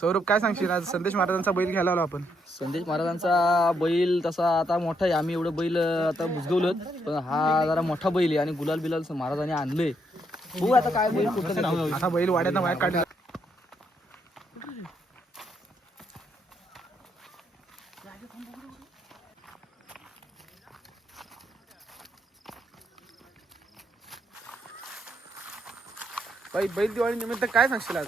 सौरभ काय सांगशील? आज संदेश महाराजांचा बैल घ्यायला आलो आपण. संदेश महाराजांचा बैल तसा आता मोठा आहे. आम्ही एवढं बैल आता बुजगवलं पण हा जरा मोठा बैल आहे आणि गुलाल बिलाल महाराजांनी आणलंय. बघू आता काय बैल कुठं. आता बैल वाड्यानं बाहेर काढला. बैल दिवाळी निमित्त काय सांगशील आज.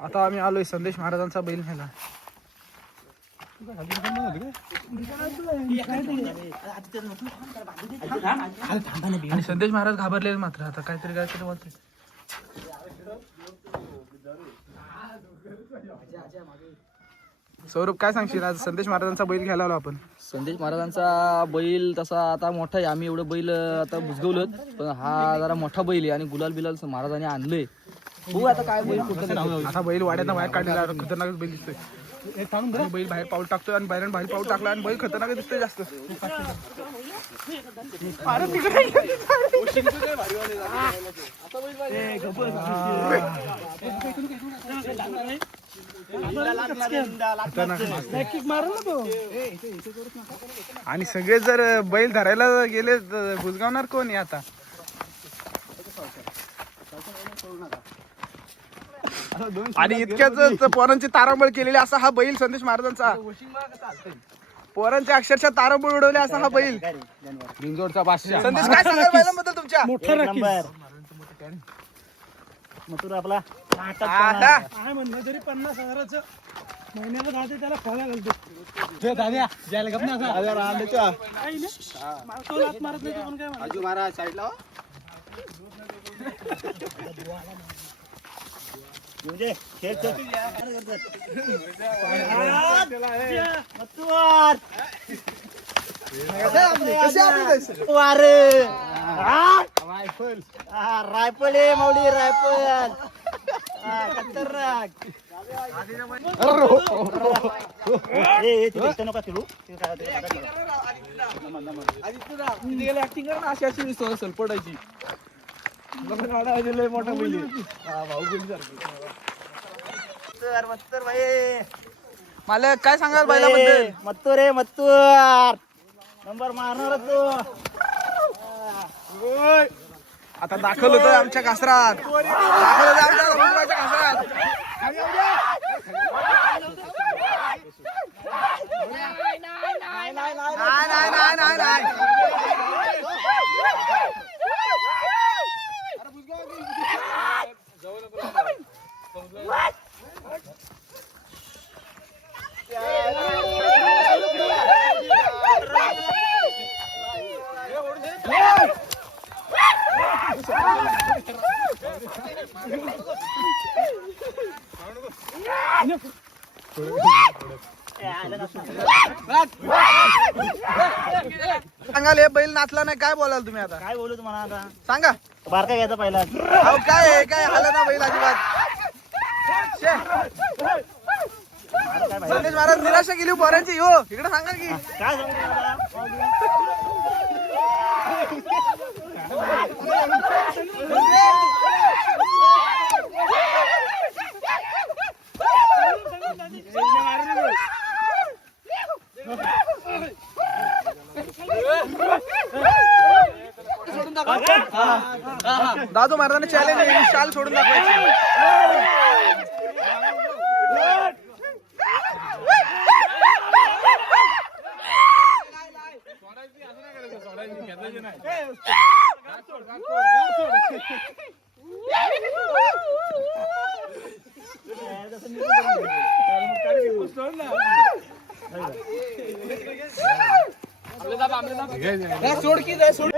आता आम्ही आलोय संदेश महाराजांचा बैल न्यायला आणि संदेश महाराज घाबरलेले मात्र. आता काहीतरी काहीतरी बोलते सौरभ काय सांगशील? आज संदेश महाराजांचा बैल घ्यायला आलो आपण. संदेश महाराजांचा बैल तसा आता मोठा आहे. आम्ही एवढं बैल आता बुजगवलं पण हा जरा मोठा बैल आहे आणि गुलाल बिलाल महाराजांनी आणलंय. बघू आता काय बैल कुठं. आता बैल वाड्यानं बाहेर काढलेला खतरनाक बैल दिसतोय. आणि बैल बाहेर पाऊल टाकतोय आणि बाहेर बाहेर पाऊल टाकला आणि बैल खतरनाक दिसतोय जास्त. अरे तिकडे आणि सगळे जर बैल धरायला गेले तर बुजगावणार कोण आहे आता? आणि इतक्याच पोरांची तारांबळ केलेली असा हा बैल संदेश महाराजांचा. पोरांच्या अक्षरशः तारांबळ उडवले असा हा बैल. बिंजोडचा बादशाह. संदेश काय सांगाल बैलांबद्दल तुमच्या? नंबर. मथुर आपला. आता काय म्हणलं तरी पन्नास हजाराचं. महिन्याला राहते त्याला खोला घालतो. दाद्या जायला गप ना काही नाही. मारतो, लाथ मारत नाही तो पण काय म्हणा. रायफल आहे माऊली रायफल. खतरनाक. नका खेळू ऍक्टिंग कर ना अशी अशी सहल पडायची. मोठा बैल मत्तूर मत्तूर भाई. मला काय सांगाल बैलाबद्दल? मत्तूर रे मत्तूर. नंबर मारणार तू. आता दाखल होतोय आमच्या कासरात दाखल होतोय आमच्या रघुवीराच्या कासरात नाही नाही नाही नाही नाही सांगाल हे बैल नाचला नाही काय बोलाल तुम्ही आता? काय बोलू तुम्हाला आता? सांगा. बारका घ्यायचा पहिला. अहो काय आहे? काय आलं ना बैल अजिबात. संदेश महाराज निराशा केली पोरांची. हो इकडे सांगा की? काय सांगू तुम्हाला? दादू महाराजांनी चॅलेंज शाल सोडून दाखवायची. सोड की सोड.